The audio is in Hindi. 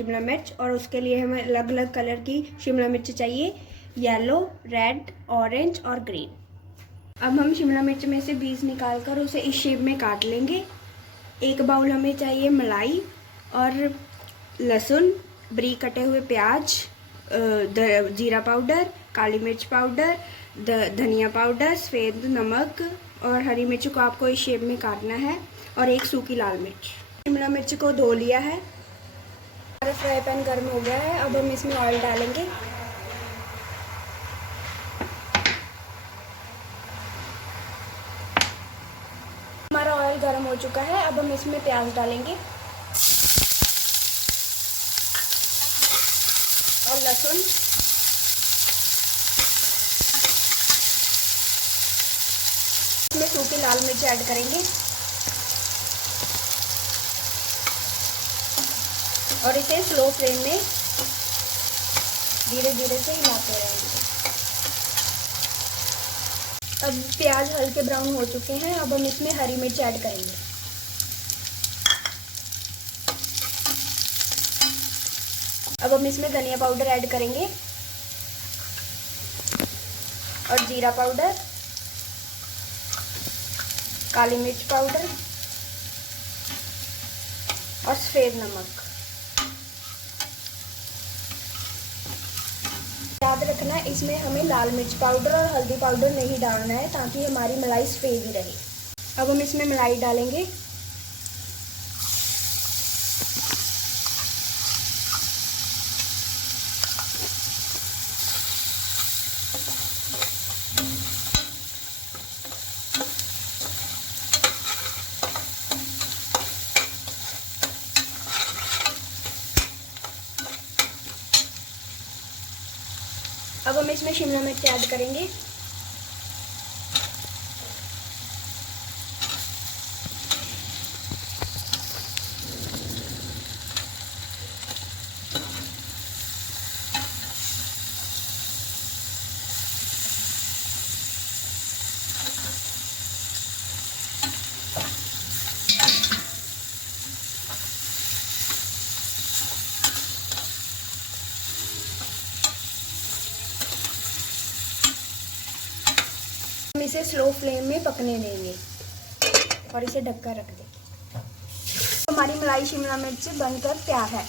शिमला मिर्च, और उसके लिए हमें अलग अलग कलर की शिमला मिर्च चाहिए, येलो, रेड, ऑरेंज और ग्रीन। अब हम शिमला मिर्च में से बीज निकाल कर उसे इस शेप में काट लेंगे। एक बाउल हमें चाहिए मलाई और लहसुन, बारीक कटे हुए प्याज, जीरा पाउडर, काली मिर्च पाउडर, धनिया पाउडर, सफ़ेद नमक और हरी मिर्च को आपको इस शेप में काटना है, और एक सूखी लाल मिर्च। शिमला मिर्च को धो लिया है। हमारा फ्राई पैन गर्म हो गया है। अब हम इसमें ऑयल डालेंगे। हमारा ऑयल गर्म हो चुका है। अब हम इसमें प्याज डालेंगे और लहसुन, इसमें सूखी लाल मिर्च ऐड करेंगे और इसे स्लो फ्लेम में धीरे धीरे से हिलाते रहेंगे। अब प्याज हल्के ब्राउन हो चुके हैं। अब हम इसमें हरी मिर्च ऐड करेंगे। अब हम इसमें धनिया पाउडर ऐड करेंगे और जीरा पाउडर, काली मिर्च पाउडर और सफ़ेद नमक। याद रखना है इसमें हमें लाल मिर्च पाउडर और हल्दी पाउडर नहीं डालना है, ताकि हमारी मलाई सफ़ेद ही रहे। अब हम इसमें मलाई डालेंगे। अब हम इसमें शिमला मिर्च ऐड करेंगे। हम इसे स्लो फ्लेम में पकने देंगे और इसे ढककर रख देंगे। हमारी मलाई शिमला मिर्च बनकर तैयार है।